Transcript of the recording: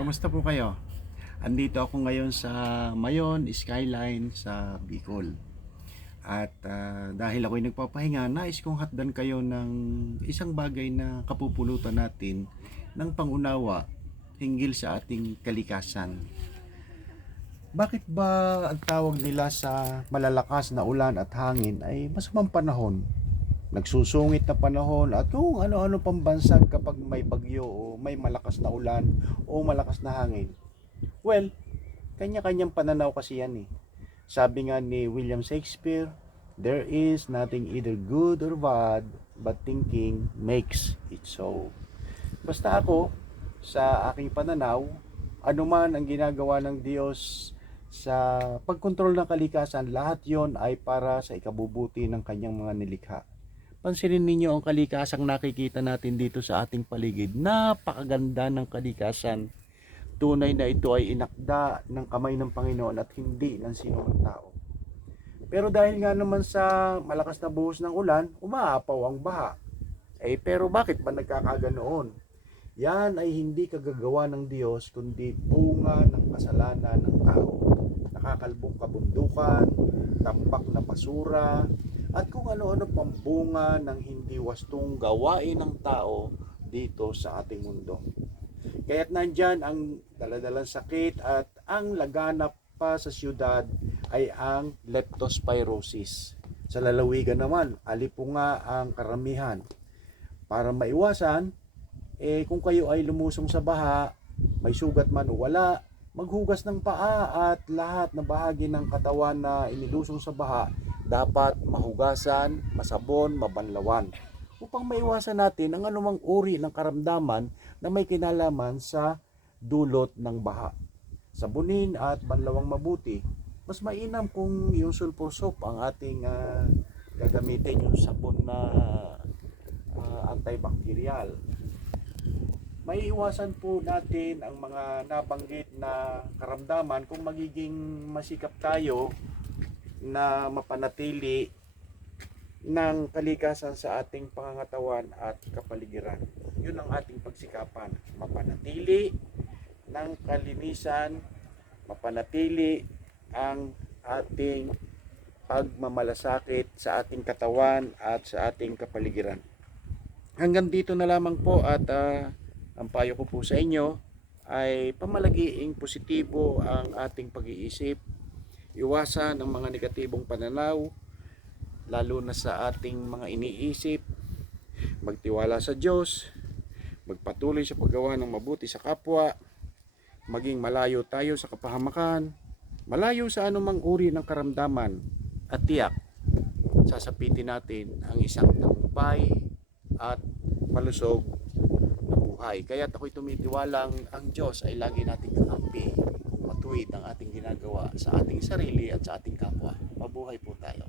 Kamusta po kayo? Andito ako ngayon sa Mayon Skyline sa Bicol. At ah, dahil ako'y nagpapahinga, nais kong hatdan kayo ng isang bagay na kapupulutan natin ng pangunawa hinggil sa ating kalikasan. Bakit ba ang tawag nila sa malalakas na ulan at hangin ay masamang panahon? Nagsusungit na panahon at kung ano-ano pang bansag kapag may bagyo o may malakas na ulan o malakas na hangin. Well, kanya-kanyang pananaw kasi yan eh. Sabi nga ni William Shakespeare, there is nothing either good or bad, but thinking makes it so. Basta ako, sa aking pananaw, anuman ang ginagawa ng Diyos sa pagkontrol ng kalikasan, lahat yon ay para sa ikabubuti ng kanyang mga nilikha. Pansinin ninyo ang kalikasang nakikita natin dito sa ating paligid. Napakaganda ng kalikasan. Tunay na ito ay inakda ng kamay ng Panginoon at hindi ng sinumang tao. Pero dahil nga naman sa malakas na buhos ng ulan, umaapaw ang baha. Eh pero bakit ba nagkakaganoon? Yan ay hindi kagagawa ng Diyos kundi bunga ng kasalanan ng tao. Nakakalbong kabundukan, tambak na basura, at kung ano-ano pang bunga ng hindi wastong gawain ng tao dito sa ating mundo. Kaya't nandyan ang daladalang sakit at ang laganap pa sa siyudad ay ang leptospirosis. Sa lalawigan naman, alipunga ang karamihan. Para maiwasan, eh kung kayo ay lumusong sa baha, may sugat man o wala, maghugas ng paa at lahat na bahagi ng katawan na inilusong sa baha dapat mahugasan, masabon, mabanlawan upang maiwasan natin ang anumang uri ng karamdaman na may kinalaman sa dulot ng baha. Sabunin at banlawang mabuti. Mas mainam kung yung sulfur soap ang ating ah, gagamitin yung sabon na ah, antibacterial. May iwasan po natin ang mga nabanggit na karamdaman kung magiging masikap tayo na mapanatili ng kalikasan sa ating pangangatawan at kapaligiran. Yun ang ating pagsikapan. Mapanatili ng kalinisan, mapanatili ang ating pagmamalasakit sa ating katawan at sa ating kapaligiran. Hanggang dito na lamang po at ah, ang payo ko po sa inyo ay pamalagiing positibo ang ating pag-iisip iwasan ang mga negatibong pananaw lalo na sa ating mga iniisip. Magtiwala sa Diyos magpatuloy sa paggawa ng mabuti sa kapwa maging malayo tayo sa kapahamakan malayo sa anumang uri ng karamdaman. At tiyak sasapitin natin ang isang tagumpay at malusog na buhay. Kaya ako'y tumitiwalang ang Diyos ay lagi nating kakampi ating ginagawa sa ating sarili at sa ating kapwa. Mabuhay po tayo.